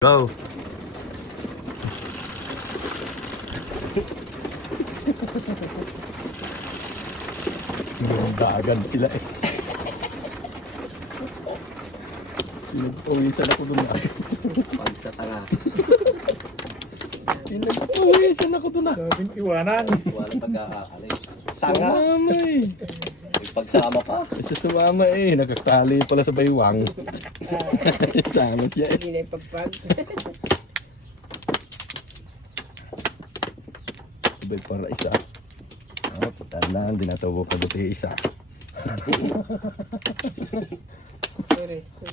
Go. Nagdagan sila eh. Pinagpawisan ako doon na. Pag sa tanga. Pinagpawisan ako doon na. Daming iwanan. Wala pag-aalis. Tanga. Sumama eh. May pagsama pa. Isa sumama eh. Nakatali pala sa baywang. Sama siya eh. Hindi na ipagpag. Sabay para isa. Oh, patanan. Dinatawo ka buti isa.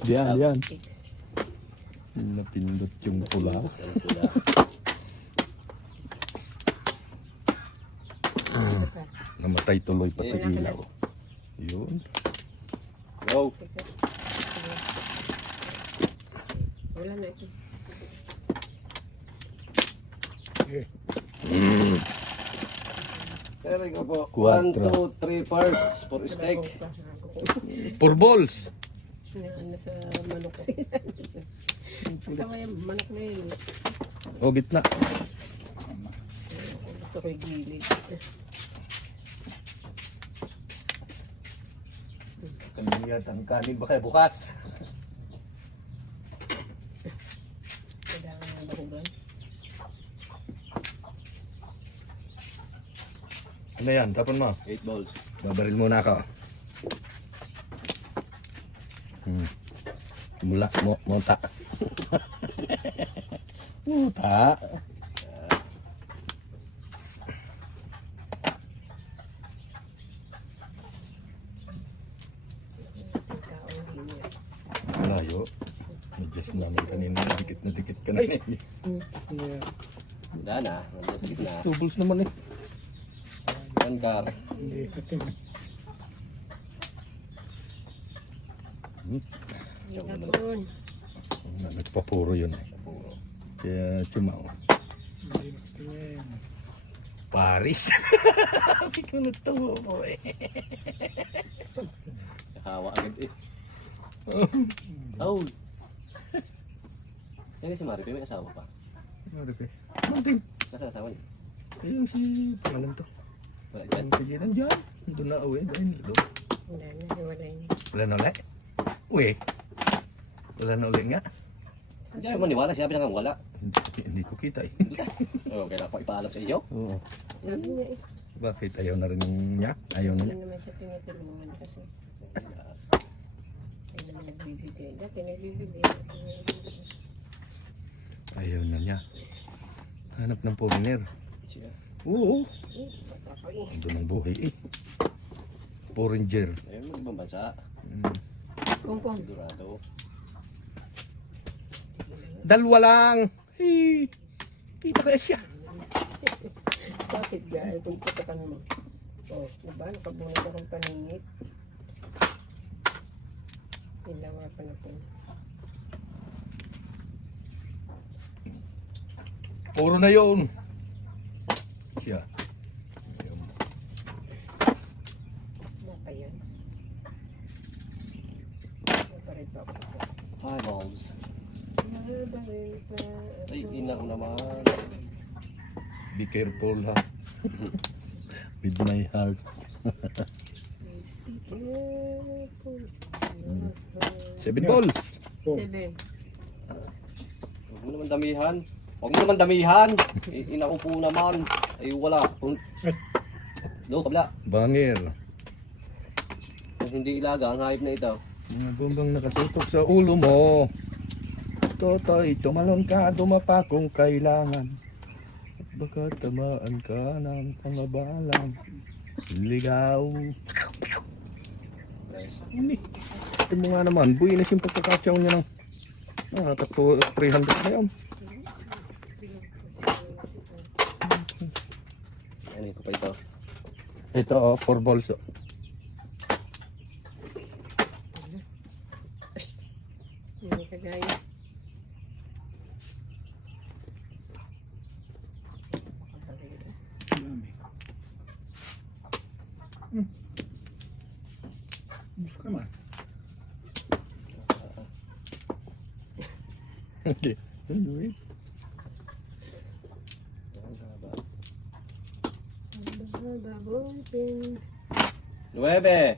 Yan. Napindot yung pula. Namatay tuloy pati ilaw. Yun. Go. Wala na ito. There we go po. Quattro. 1, 2, 3 parts for steak. Four balls. Ano sa manok sila. Kasama yung manok na yun. O gitna. Gusto ko yung gilid. Kaniyat ang kanin ba kayo bukas? Kailangan ng bahugan. Ano yan? Tapon mo. 8 balls. Babaril muna ako. Mula mo monta. Muta. Malayo. Adjust namin kanina. Dikit na dikit kanina. Wala na. Wala sa gitna. Tubos naman eh. Angkar. Hindi kating. Tapon. Nagpapuro yun eh. Kaya chumao. Hindi kating. Paris. Pikunod to mo eh. Nakawa agad eh. Oh. Yan si Maripé, may asawa pa. Ano ba? Mantin. Nasa asawa niya? Ayun si pangalan to. Wala dyan. Sige nandiyan. Doon na uwi. Doon. Wala na. Hiwalay niya. Wala na ulit? Uwi. Wala na ulit nga. Hindi ako maniwala. Sabi niya nga wala. Hindi ko kita eh. Oh, kailangan pa ipaalam sa iyo. Oo. Sabi niya eh. Bakit ayaw na rin niya? Ayaw na Hindi niya. naman siya tinutulungan kasi. Ay naman nagbibigay. Dati nagbibigay. Ayaw na niya. Hanap ng foreigner. Siya. Oo. Papa eh. Doon ang buhay eh. Foreigner. Ayun, mag-ibang bansa. Kumpong. Sigurado. Dalawa lang. Hey. Kita kaya siya. Bakit gaya kung patakan mo? Oh, diba? Nakabunod akong paningit. Yun lang nga panapon. Puro na yun. Siya. Ayun. Ano pa yan? Naparid pa ako sa... 5 balls. Naparid pa ako. Ay, ina ko naman. Be careful ha. With my heart. Please be careful. 7 balls. Seven. Huwag mo naman damihan. Huwag mo naman damihan. Ina ko po naman. Ay, wala. No, kabla. Bangir. Kung hindi ilaga, ang hype na ito. Mga bombang nakatutok sa ulo mo. Totoy, tumalon ka, dumapa kung kailangan. At baka tamaan ka ng pangabalan. Ligaw. Ito mo nga naman, buinas yung pagkakatsaw niya ng 300 na yun. Ano ito pa ito? Ito 4 balls. Hindi kagaya. Dami. Gusto ka man. Anyway. Ballpen. 9.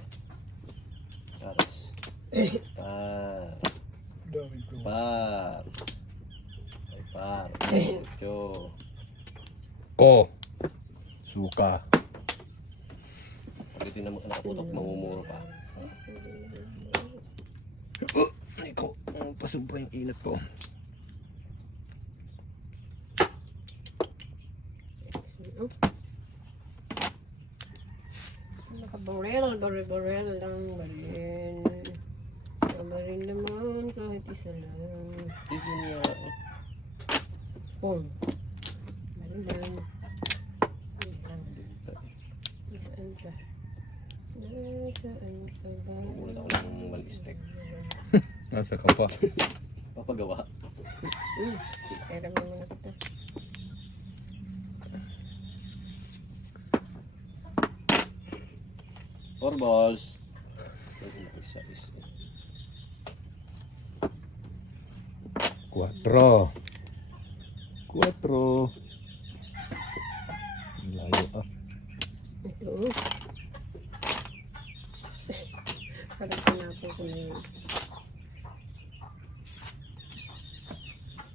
Aros. Par. Dami ko. Par. Ay, par. 8. Ko. Suka. Pag ito na nakaputok, mamumuro pa. Ay ko. Pasubra yung inat ko. Nakabarel lang, baril. Baril naman kahit isa lang. Ito niya. Paul. Baril lang. Saan ka? Nasaan ka ba? Mulat ako ng malistek. Nasa ka pa. Papagawa. Pera mo muna kita. Four balls. Isa. 4. Layo ah. Ito. Parang pinapo ko na yun.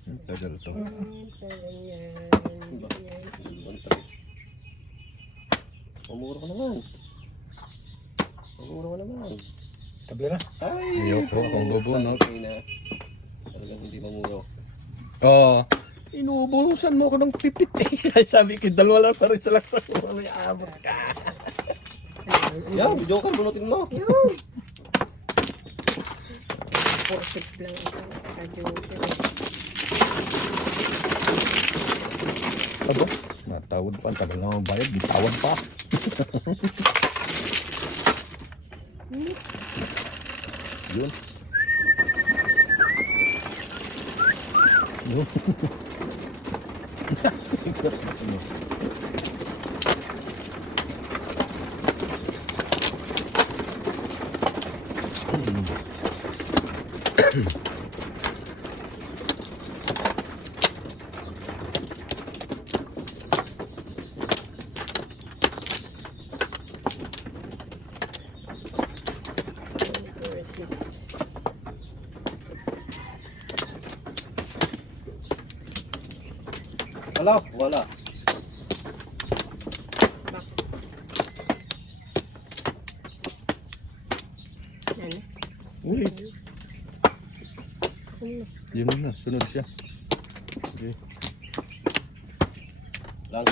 Ang tagal to. Parang yan. Mamuro ka naman. Mamuro ka naman. Tabla na. Ay! Ayoko, akong bobo, no? Talagang hindi mamuro. Oo. Inuubusan mo ako ng pipit eh. Ay sabi ko, dalawa lang pa rin sa laksa. May abot ka. Yan, joker, bunutin mo. Yun! 4-6 lang ito. Radyo. Aba, natawad pa. Ang tagal na ang bayad. Bitawad pa. Yun. Yun. Wala. Ano? Wait. Yun na, sunod siya. Okay. Lang.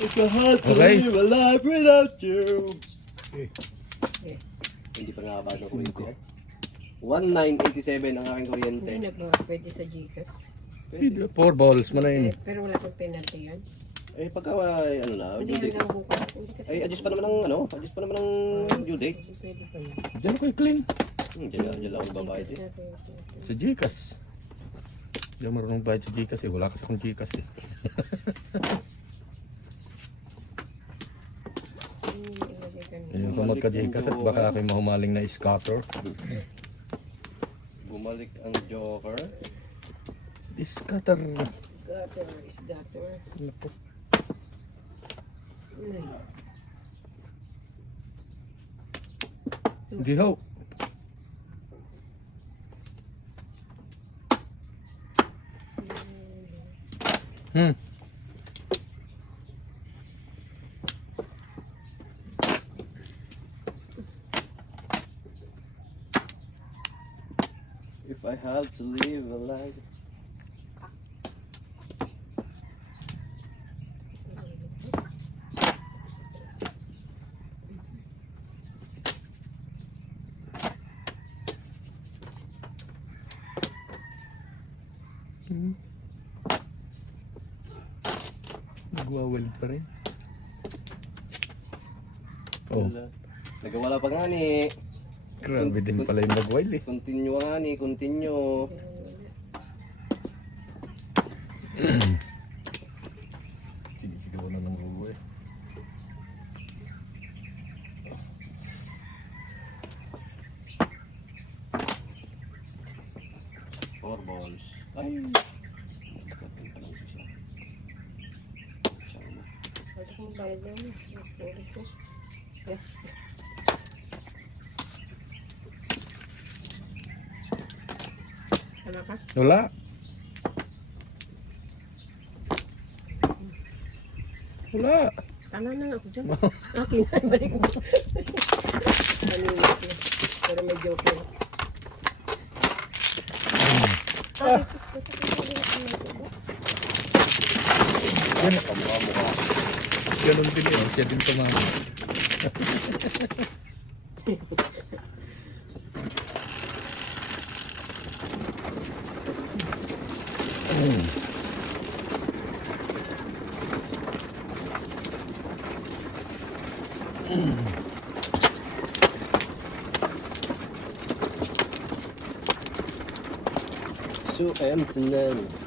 It's a hard to Okay. live a life without you. Okay. Hindi pa nakabasa ko ito. 1987 ang aking kuryente. Hindi na ba pwede sa Gcash? 4 balls mo na yun. Pero wala pang penalty yan. Eh pagka ano na, Hindi due date. hanggang bukas. Hindi kasi. Ay adjust pa naman ng due date. Pwede pa yun. Diyan ako i-clean. Diyan lang ako babayad eh. Sa Gcash. Hindi ako marunong bayad sa Gcash eh. Wala kasi akong Gcash eh. Ayun ka magka-Gcash at baka aking mahumaling na scatter. Bumalik ang joker. Scatter. Gutter is gutter. Naku. Hindi ho. If I have to live a life. Nagwawalid pa rin. Oh, Nagawala pa nga ni. grabe din pala yung nagwild eh. Continue nga ni, continue. Sinisigaw na ng rubo eh. 4 balls. Ay! Kapit pa lang isa. Pwede kong bayad lang. Pwede siya. Yeah. Ano ka? Wala. Wala. Tama na ako dyan. Okay na, balik mo. Malinis na. Pero may joke na. Ganun din yun. Siya din tumama. So emptiness.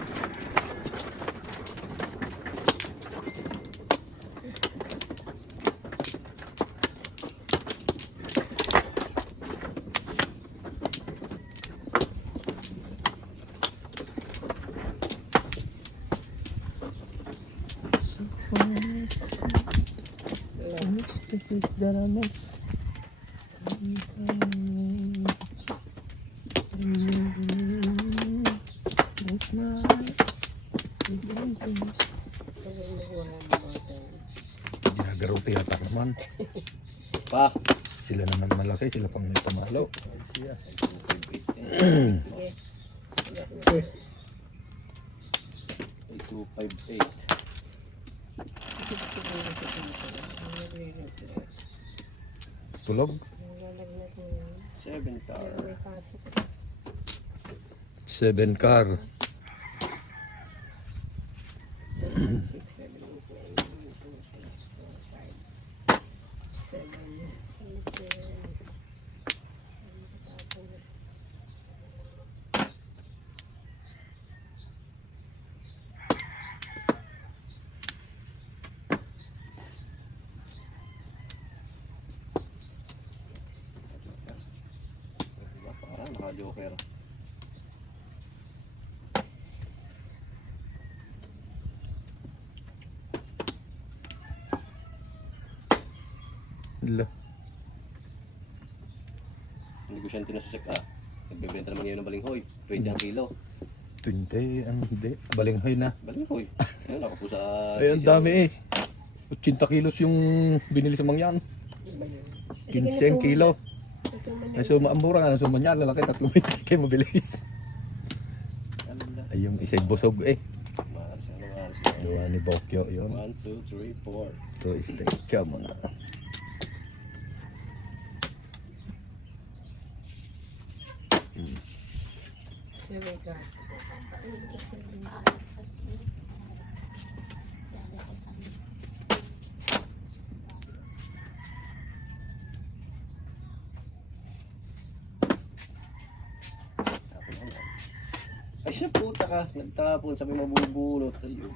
Ginagaro tiyata naman. Pa! Sila naman malaki, sila pang may pamalo. Sige. Okay. 258. Tulog. 7 car. 7 car. Parang naka-joker. Ila. Hindi ko siya tinasusik Nagbebenta naman ngayon ng balinghoy. 20 ang kilo. 20, ang hindi. Balinghoy na. Balinghoy. Ayun, ako po sa... Ay, ang dami eh. 80 kilos yung binili sa mangyan. 15 ang kilo. Ay, so maambura nga na suma niya. Lalaki, 3 kayo mabilis. Ay, yung isa'y busog eh. Maaris, ano maaris? Gawa ni Bokyo yun. 1, 2, 3, 4. Ito, steak ka muna. Ay siya puta ka. Nagtapon. Sabi mabubulot. Ayun.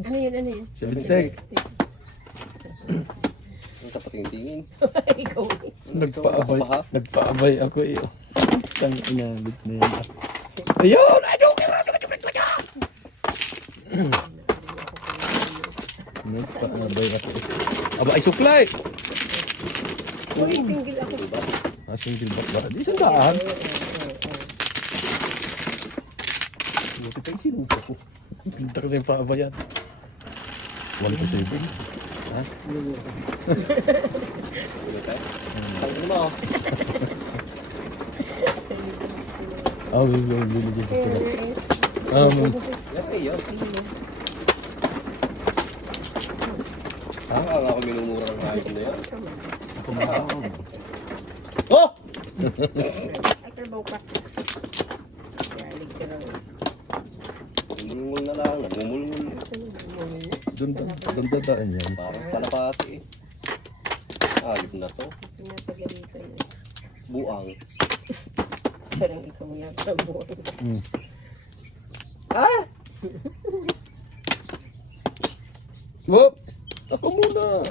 Ano yun, ano yun? 76. Ang sa patingin-tingin. Ikaw eh. Nagpaabay. Nagpaabay ako eh. Tang inabit na yan. Ayun! Ayun! Nagpaabay ako eh. Aba, ay suklay! Uy, single ako. Single back ba? Di sandaan. Buti tayo sinupa ko. Pinta kasi yung paabayan. 1 to 7. Ha? Ano tayo? Ano mo? Bili dito. Yan kayo. Akala ko minumura ng hayop na yan. Oh! Ay, trabaho ka. Galing ka lang. Namumulmul na lang. Namumulmul. Doon dadaan yan. Parang kalapati eh. Ayop na to. Pinapagalitan niya. Buang. Parang ikaw yata buwan. Hmm. Ah! Whoop! Ako muna!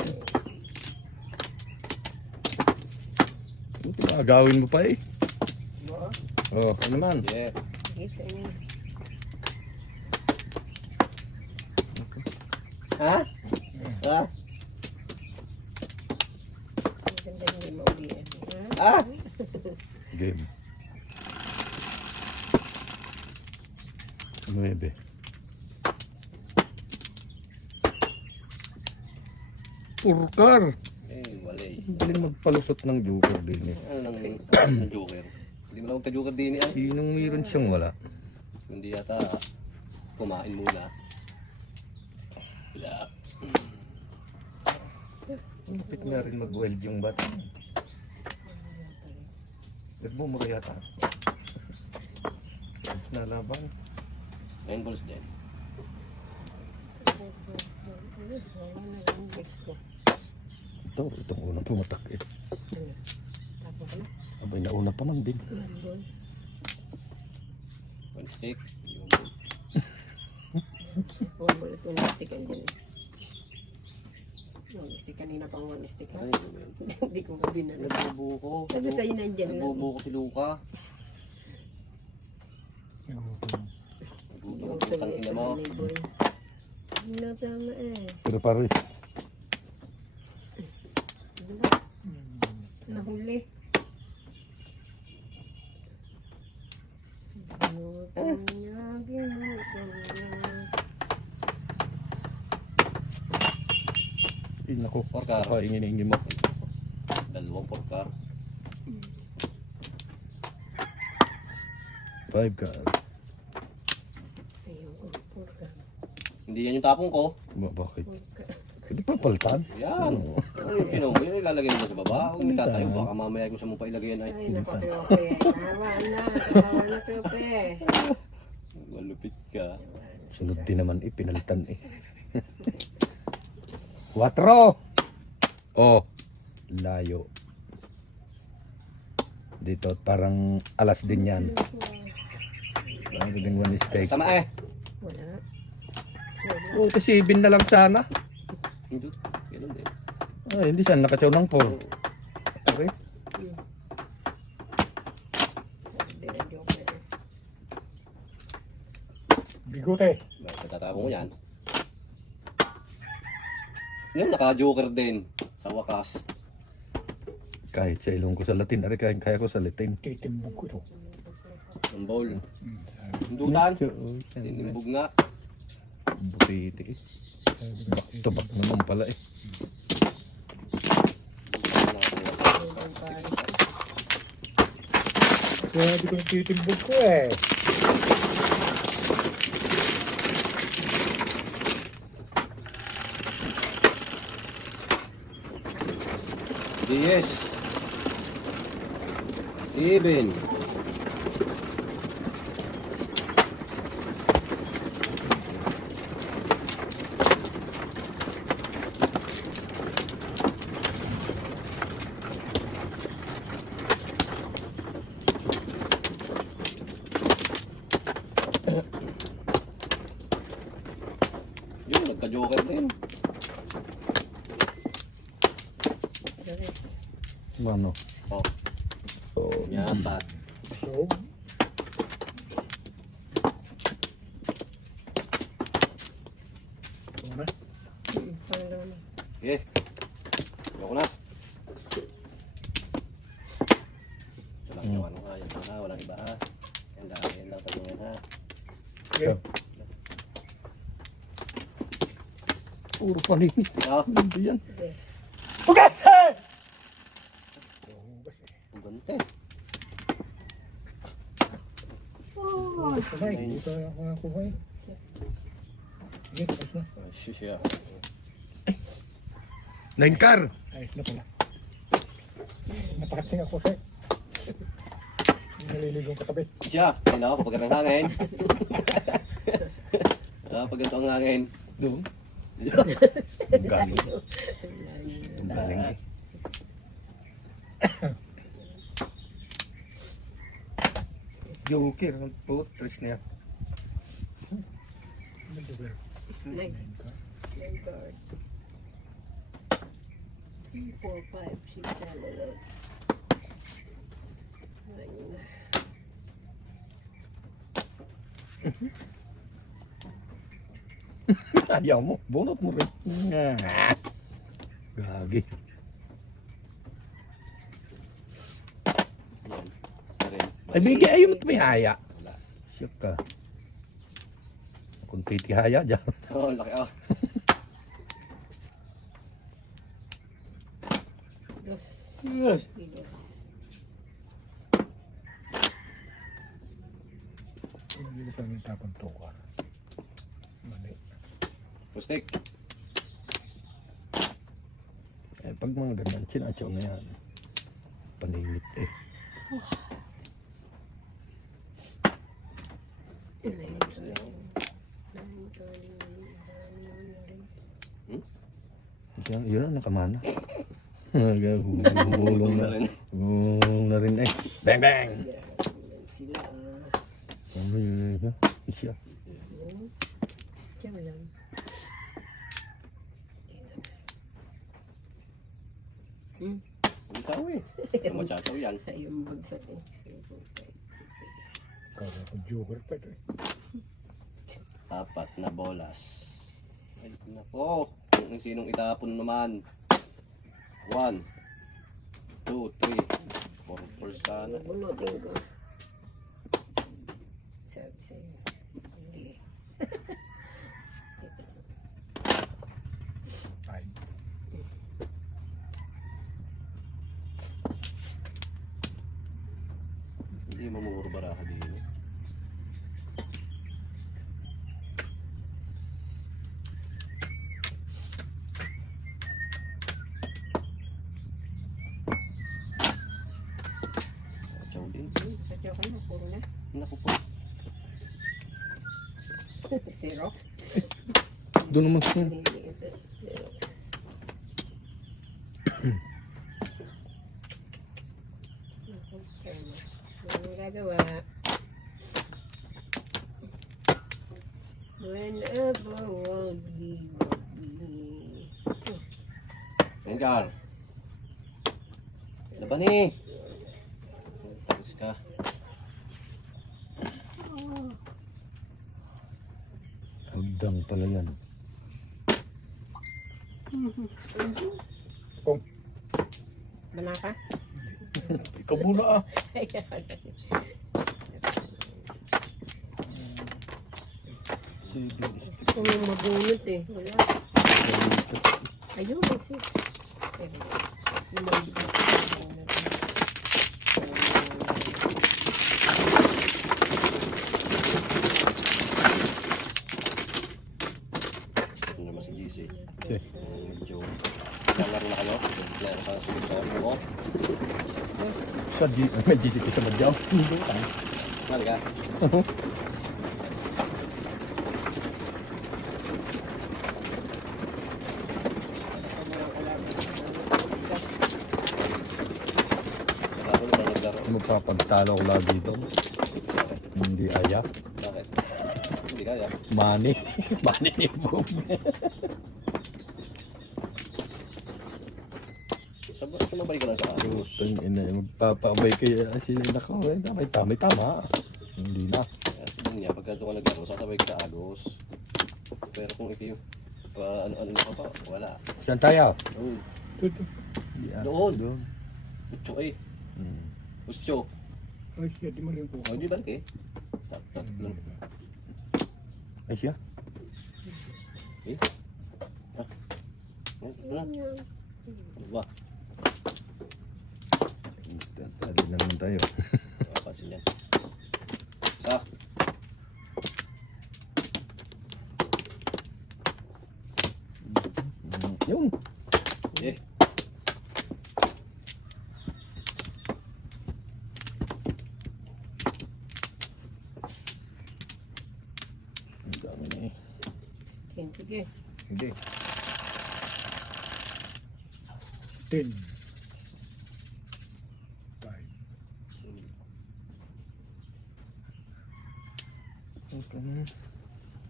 Agawin mo pa eh. Oh, ano naman? Yeah. Sige, sa inyo. Ha? Ha? Ang ganda hindi maulian. Ah! Game. 9. Purkar! Wala eh. Galing magpalusot ng joker din eh. Ano ng joker? Hindi mo lang ka-joker din eh. Sinong meron siyang wala? Hindi yata kumain muna. Wala. Kapit na rin mag-weld yung bata. Nagbo mo kaya yata. Nalaban. 9 balls din. Wala na lang guys ko. Itong unang pumatak eh. Ano? Tapos na? Abay, nauna pa man din. Nandun. One stick. Huwag mo ito na stick-an dyan. One stick kanina pang one stick ha. Ay, ano yun? Hindi ko binalo. Nagbubuko. Sabi sa'yo nandyan lang. Nagbubuko si Luca. Yung Nagbubuko ang ina mo. Hindi tama eh. Pero pares. Diba? Nahuli. Ginutom niya, ginutom niya. Eh, naku. Porkar. Kaingin-ingin mo. 2 porkar. 5 ka. Ayun ko, purka. Hindi yan yung tapong ko. Bakit? Purka. Pwede pa palitan? Yan. Ano yung sino mo? Yan ilalagay mo sa baba. Kung nagtatayo, baka mamaya kung saan mo pa ilagay yan ay. Ay, naku, Pepe. Tawa na, Pepe. Malupit ka. Sunod din naman eh, pinalitan eh. 4! Oh, layo. Dito, parang alas din yan. Parang din one mistake. Tama eh. Wala. Oh, kasi 7 na lang sana. Hindi. Ganun din. Ah, hindi siya nakatsaw ng 4. Okay. Sabi na joker. Bigote. Bakit tatapong mo yan? Yung naka-joker din. Sa wakas. Kahit sa ilong ko sa Latin, ari kaya ko sa Latin. Titimbog ko ito. Ng bowl. Sabi Hindutan. Tinimbog nga. Butiti eh. Tabak naman pala eh. Ang pare. Sabi ko yung titimbog ko eh. Yes. 7. Yun, nagka-joker din. Ano? Oh. Yapat. So, ito na. Pangalawa na. Sige. Ayoko na. Ito lang yung ano ha. Yan lang ha. Walang iba ha. Yan lang tayo yan ha. Okay. Puro paninit. Ah, Hindi yan. Okay. Okay! ang gante. Oh, Ito na eh. Dito na ako nakuha eh. Sige, ayos na. Ah, shush ya. 9 car. Ayos na pala. Napakatsing ako sa'yo. Naliligong katabi. Siya. Ayun ako kapag ng hangin. Pag ganito ang hangin. Doon. Ang galing. Ang galing eh. Joker, ang putres niya. Nagdagar. Nine. Nine ka. 9 card. 3, 4, 5, 6, 7, 8. Ayaw mo, bunot mo rin. Gagi. Yan. Isa rin. Ay, bigay, ayaw mo't may haya. Wala. Siyak ka. Kung titi haya dyan. Oh, laki ah. Dos. Yes. Dos. Hindi ko kami tapang tuka. Mali. Pustik. Eh, pag mga ganyan, sinatsaw na yan. Paningit eh. Yun ang nakamana. Hulong na. Hulong na rin eh. Bang bang! Sila. Ano yun? Siya. Diyan lang. Ang tao eh. Machachaw yan. Ayun bagsak eh. Kaya ko joker pa ito. 4 na bolas. Ay, nako. Kung sinong itapon naman. 1, 2, 3, 4 sana. Bunutin ko. Sabi sa'yo. Hindi. Ay. Hindi mamuro baraha din. Machaw din. Sadya ko na. Puro na. Naku po. Xerox. Doon naman siya. Hindi ito. Xerox. Ano gagawa? Whenever will be. Edgar. Laban eh. Tapos ka. Hagdang pala yan. Manaka? Ikaw muna ah. Gusto ko yung mabunot eh. Wala. Ayun, kasi. Ano naman si GC? Si. Medyo lalaro na kayo. Laro sa sulit sa ako. Sa may GC ko sa badyaw. Hindi ka. Mali ka. Laro na ba naglaro? Magpapagtalo ko lagi dito. Hindi aya. Bakit? Hindi kaya. Money. Money ni Bob. Sumabay ka lang sa Agos. Putang ina, magpapabay kaya sila nako. May tama. Hindi na. Sabi niya, pagka doon ka naglaro, sasabay ka sa Agos. Pero kung ikaw, ano ka pa, wala. Saan tayo? Oh, Ito. Yeah. Doon. Doon. utso eh. Hmm. Utso. Ay siya, di mo rin po. Oh, hindi balik eh. Tatlo. Ay siya. Eh? Ah. Ano na? Ano ba? Tatali naman tayo. Kapansin yan. Sa? Yun. Eh. Ang dami na eh. Sige. Hindi. 10. 5.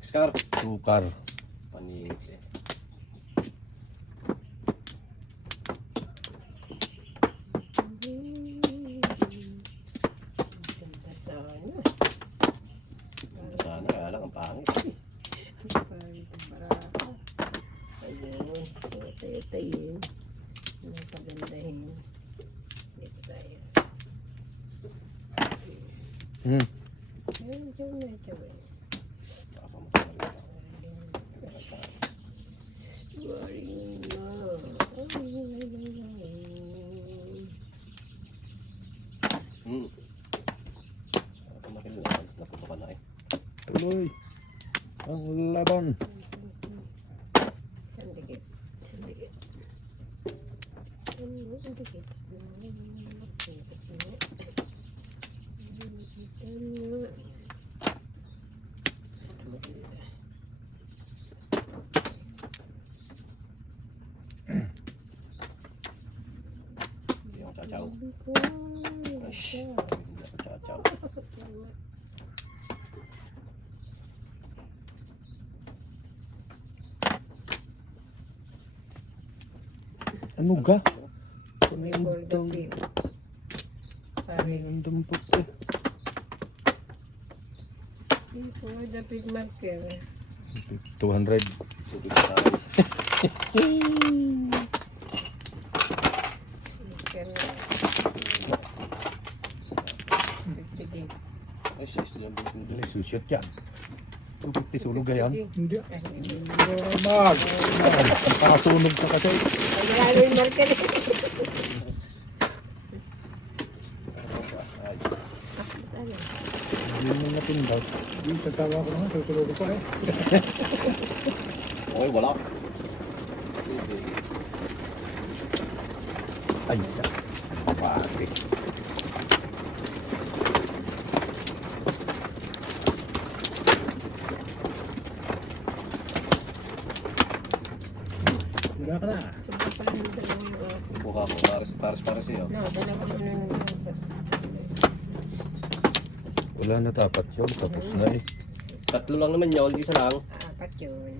Scar. Sukar. Paningit eh. Ganda sana. Sana, kaya lang ang pangit. Parang baraka. Ayun. Tayo-tayin. Napagandahin. Dito tayo. Hmm. Medyo. Waring na. Naputo ka na eh. Tuloy. Ang laban. Isang dikit. Isang dikit. Ang dikit. Hindi ako chachaw. Ay, hindi ako chachaw. Ano ga? May gold of pin. Pare. Ang dampot eh. Gold of pin marker. 200. Tubig sa akin. Marker na. 50 din. Ay, sis, yan ba yung Ay, susyot yan. 250 sulog yan. Hindi. Ay, Normal. Nakasunog ka kasi. lalo yung marker. Ay, Hindi mo natindaw. Hindi, tatawa ko naman. Tutulog ko eh. okay, wala. Sige. Ay, siya. Pati. Wala ka na. Sige pa rin dalawang Buka mo, pares siya. no, dalawang ano nung Wala na tapat yun. Tapos na eh. Tatlo lang naman yun, isa lang. apat yun.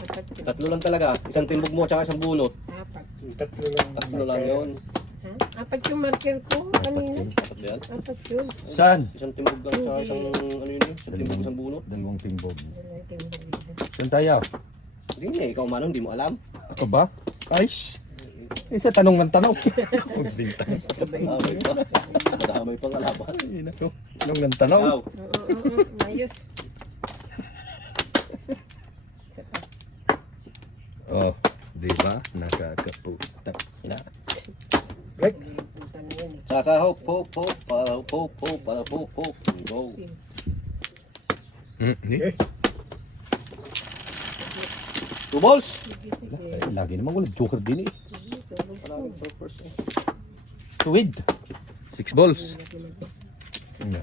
Apat yun. Tatlo lang talaga. Isang timbog mo, tsaka isang bunot. Apat. Tatlo lang. Tatlo lang yun. Ha? Apat yung marker ko kanina. yun. Tatlo yan. Apat yun. Saan? Isang timbog lang, tsaka isang, ano yun eh, isang timbog, isang bunot. Dalawang timbog. Dalawang timbog. Saan tayo? Hindi niya, ikaw manong, hindi mo alam. Ako ba? Ay, isa tanong ng tanong. Magbintang. Damay pa. Damay pa kalaban. Ay, nako. Tanong ng tanong. Ikaw. Oo. Ayos. Isa pa. Oh, di ba? Nakakaputak na. Right? Punta na yan eh. Sasa, hop, hop, hop, para hop, hop, hop, para hop, hop. Go. Eh, 2 balls. Sige, sige. ay, lagi naman walang joker din eh. Maraming purpose eh. Tuwid. 6 balls. Nga.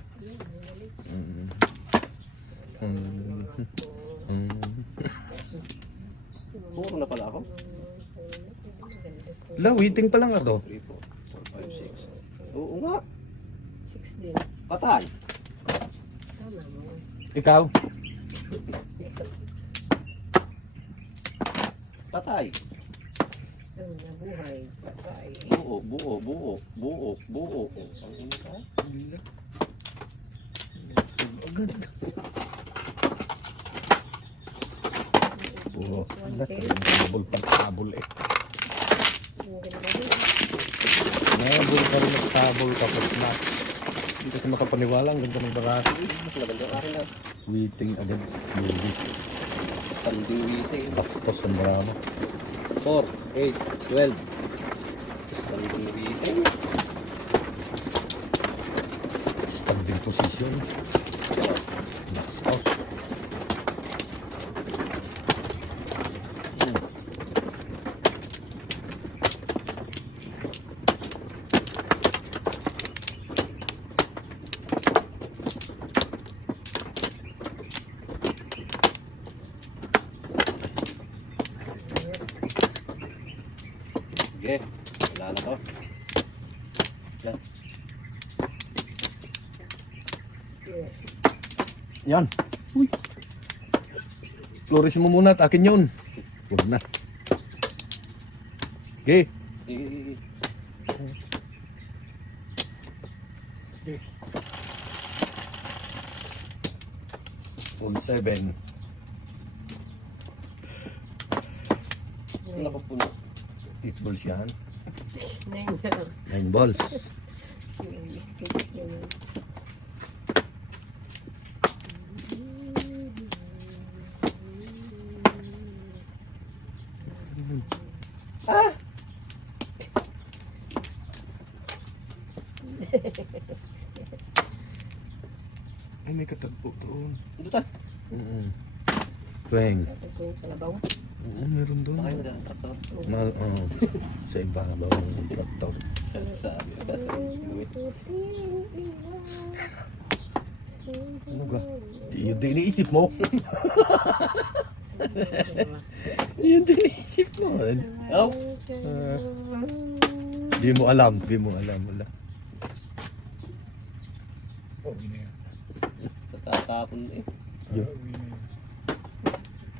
Mm. Puro na pala ako. La, waiting pa lang ako. 3, 4, 5, 6. Oo nga. 6 din. Patay. Tama mo. Ikaw? Patay. Ang nabuhay. Patay. Buo, buo, buo, buo, buo. Ang ina ka? Oo. Nabul pa tabol eh. Ang ganda din. Nabul pa rin tabol tapos na. Hindi kasi makapaniwala. Ang ganda ng barako. Mas maganda ka rin na. Waiting agad. Movie. Standing waiting. Bastos ang drama. 4, 8, 12. Standing waiting. Standing position. Bastos. Sige. Wala na to. Yan. Yan. Uy. Flores mo muna at akin yun. Huwag na. Okay. Eh, 7. wala pa puno. 8 balls yan. 9 na lang. 9 balls. Yung biscuit naman. Ay, may katagpo doon. Ito ta. Tweng. Tapos ko yung kalabaw. Oo, meron doon. Baka yung traktor. Sa iba daw ang traktor. Sabi ko, nasa isip. Ano ka? Yun din iniisip mo. Yun din iniisip mo. Oh, Di mo alam. Di mo alam. Wala. Uwi na yan. tatatapon eh. Uwi na yan.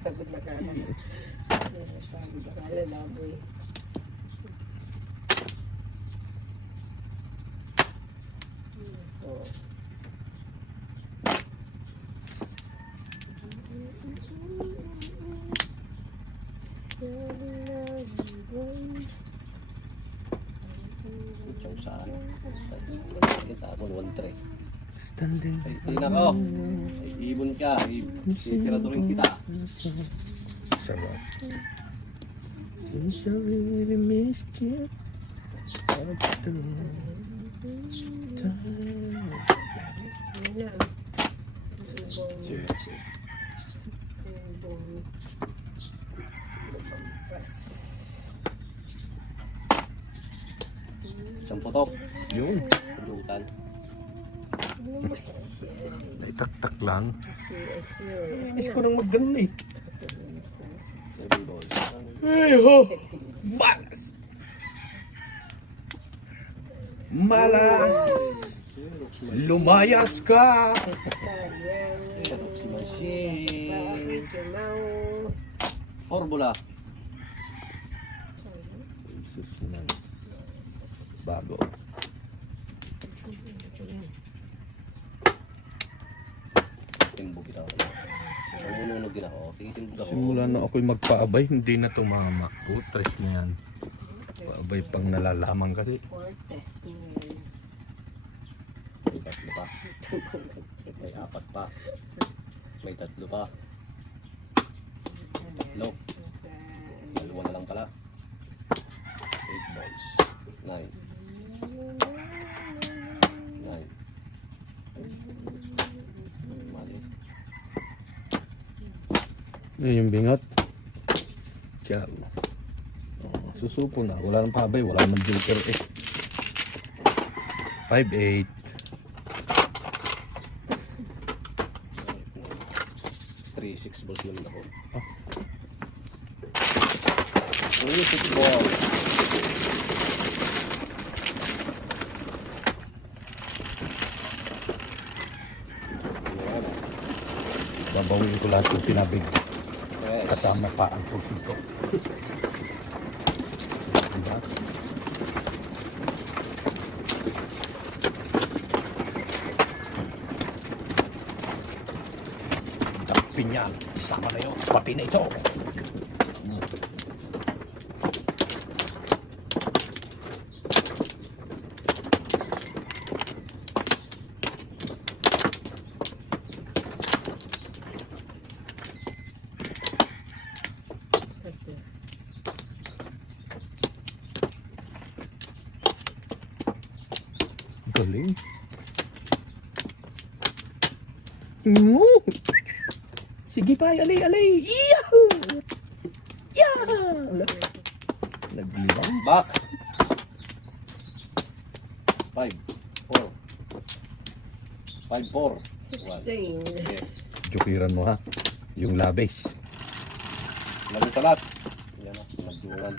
Pagod na kala. Pagod na kala laboy. Oh. Kung saan. Tapon 1-3. Standing. Ay, nako. Ay, ibon ka. Titiradurin kita. Sarap. Since I really missed you, I'd do time. Yun na. Subong. Subong. Lumampas. Isang putok. Yun. Pulutan. Naitaktak lang. Yes. Is ko nang magganun eh. 7 balls. Hey ho! Malas! Malas! Lumayas ka! Xerox machine. Bakit yumaw? Formula. Jesus na. Bago. Timbog kita ako. Namununog din ako. Timbog ako. Simula na ako'y magpaabay, hindi na tumama ko. Tres na yan. Paabay pang nalalaman kasi. Cortez yun. May 3 pa. May 4 pa. May 3 pa. 3. Dalawa na lang pala. 8 balls. 9. 9. Mali. Yun yung bingot. Tiyan. Oh, susupo na. Wala nang paabay. Wala nang joker eh. 5-8. 3-6 balls naman ako. Oh. 3-6 balls. Ayan. Babawin ko lahat yung tinabig. Okay. Kasama pa ang pursito. Diba? Tapin yan. Isama na yun. Pati na ito. Galing. Sige pa, alay. Yahoo! Yeah! Naglimang. Back. 5, 4. 5, 4. 1. Sing. Yes. Jokiran mo ha. Yung labis. Lagot sa lahat. Yan o. Nagduran.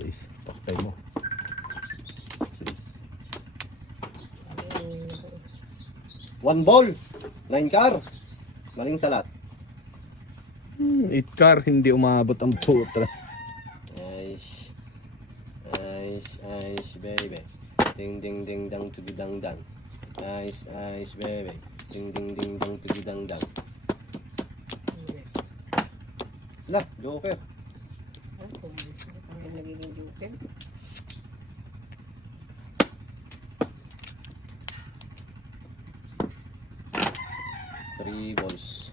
6. Paktay mo. One ball. 9 car. Maling salat. 8 car, hindi umabot ang putra. Nice. Nice, nice, baby. Ding, ding, ding, dang, to the dang, dang. Nice, nice, baby. Ding, ding, ding, dang, to the dang, dang. Lah, joker. Ang nagiging joker. 3 balls.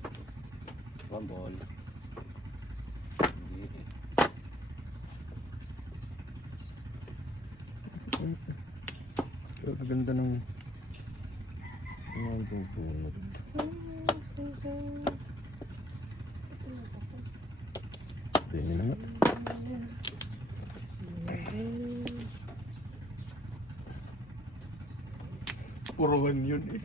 1 ball. Ang ganda ng bunod. Pwede na nga. Puruan yun eh.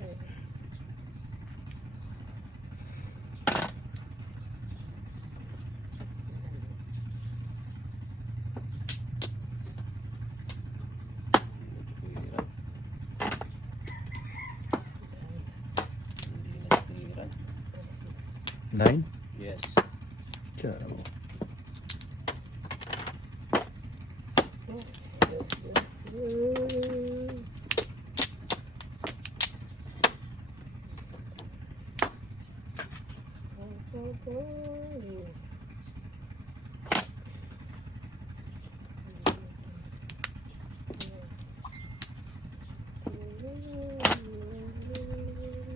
Nine? Yes. Ciao.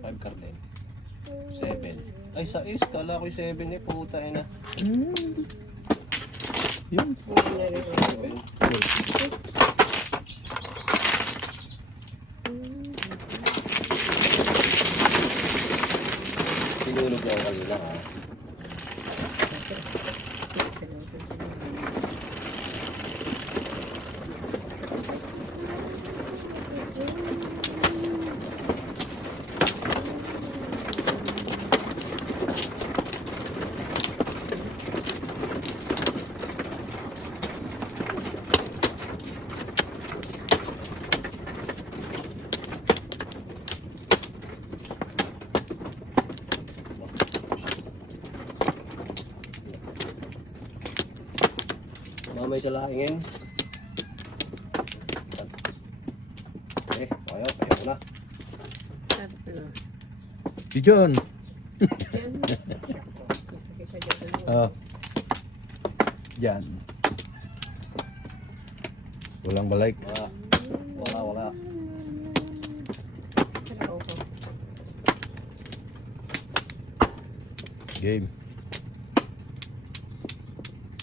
Five card din. 7. Ay, sa is. Kala ko yung 7 eh. Puta eh na. Yun. 7. Sinulog ako kanina ha. Mamay sa lahingin. Ayaw na. Si John. Oh. Yan. Walang balik. Wala. Game.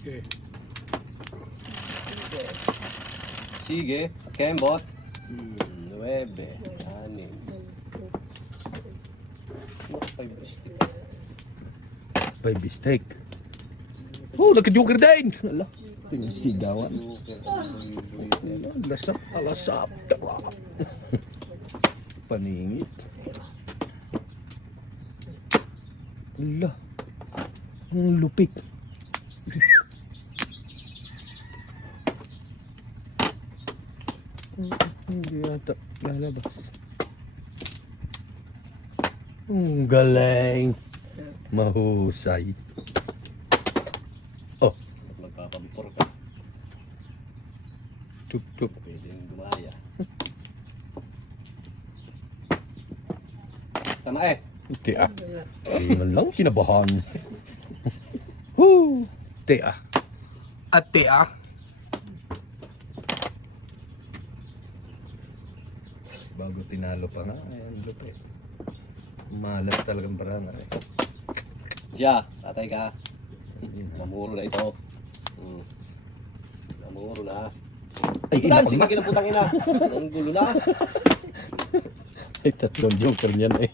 Okay. Sige, Kembot. 9, 6. 5 mistake. Oh, nagka-joker din. Ala, sigawan. Alasap. Paningit. Ala, ang lupit. Hindi yata lalabas. Ang galing. Mahusay. Oh, Magpapabipor ka. tuk. Pwede yung gumaya. Tama eh. Tia. Hindi man lang kinabahan. Woo! Tia. At tia. Bago tinalo pa nga. Ayan, lupit. Malas talagang baranga eh. Siya, tatay ka. Namuro na ito. Namuro na. Ay, Ilan, ina ko sige na. kinaputang ina. Ang gulo na. Ay, tatlong joker niyan eh.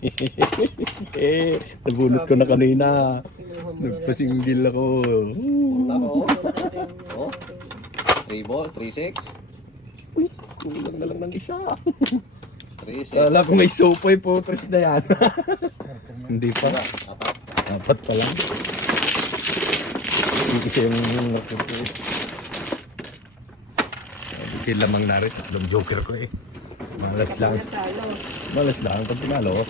Nabunot ko na kanina. Nagpasinggil ako. Nako. Oh. 3 ball, 3-6. Uy, kulang na lang ng isa. 3-6. Kala ko may sopoy po, tres na yan. Hindi pa. Apat. Apat pa lang. Hindi kasi yung nakupo. 20 lamang na rin. Tatlong joker ko eh. Malas lang. Natalo. Malas lang pag pinalo.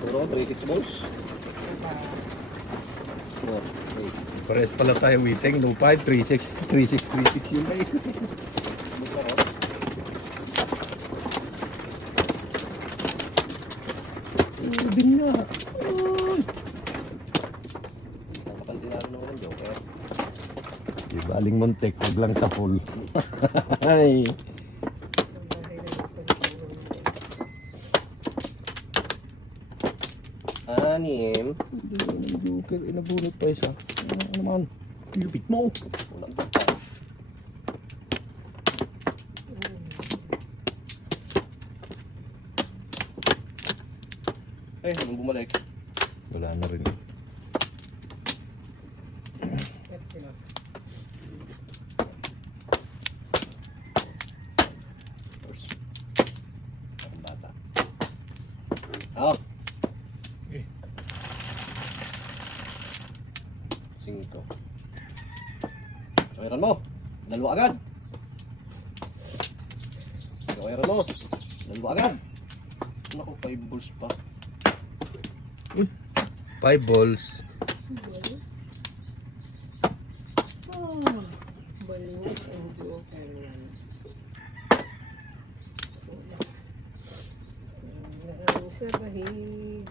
Puro 3-6 balls. 4, 8. Pares pala tayo waiting. No 5, 3-6. 3-6, 3-6 yun eh. Balls ako. Din nga. Kapag tinalo naman ng joker. Di baling muntik. Huwag lang sa pool. Ay. Anim. Joker. Inabunot pa isa. Ano naman? Lupit mo. Ulang patay. Ay, anong bumalik? Wala na rin. First. Ang bata. Out. Eh. 5. Jokeran mo. Dalawa agad. Jokeran mo. Dalawa agad. Naku, 5 balls pa. 5 balls. Balinis ang joker. Ang sa bahid.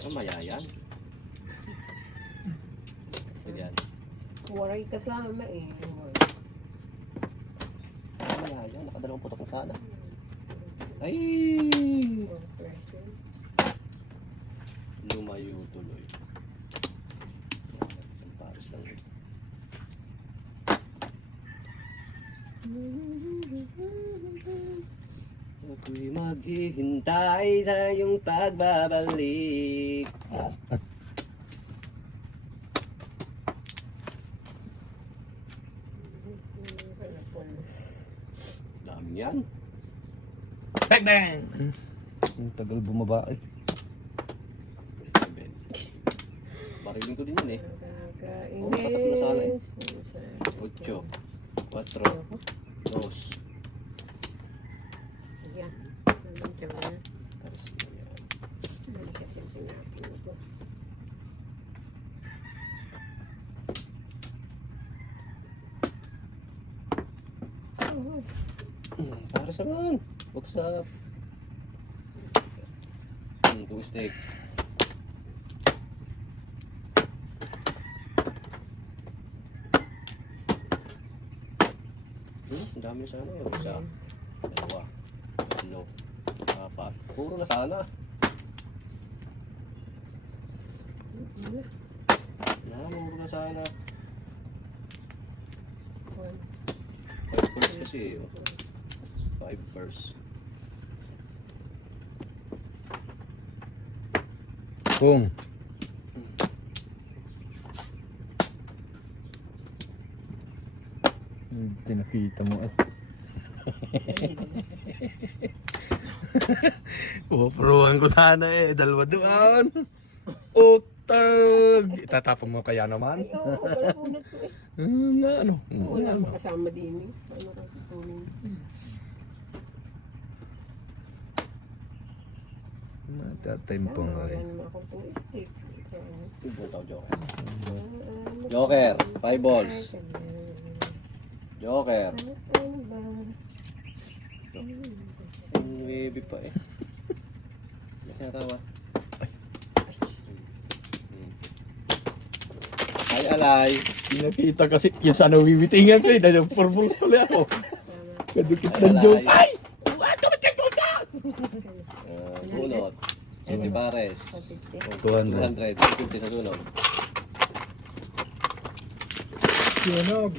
Ano mayayan? Ganyan. Waray kasama eh. Ano mayayan? Nakadalawang putok na sana. Ay! Lumayo tuloy. Paris lang yun. Ako'y maghihintay sa iyong pagbabalik. Dami yan. Bang bang! Ang tagal bumaba eh. Bariling ko din yan eh. Kainis. 8, 4, 2. Yan. Ang tiyan na. Tapos yan. Mali kasi ang pinapin ko. Para sa man. Huwag sa... 2 stick. Ang dami na sana yun. 1, 2, 3, 4. Puro na sana. Puro na sana. 5 first kasi. 5 first. Kung. Hindi nakita mo at. Pupuruan ko sana eh. Dalawa doon. Utag. Itatapon mo kaya naman. Oo, palapunat ko eh. Ano? Wala makasama din eh. Paano ka tutunin? Matatempo nga Wala rin. naman akong pang stick. Joker. Joker. 5 balls. Joker. Ano ba? Maybe pa eh. Nakatawa. Ay, alay. Nakita kasi yung sana wiwitingan ko eh. Dahil purple tuloy ako. Kadikit ng joke. Ay! Bunot. 7 pares. 200. 200. 50 sa sunog. Sunog.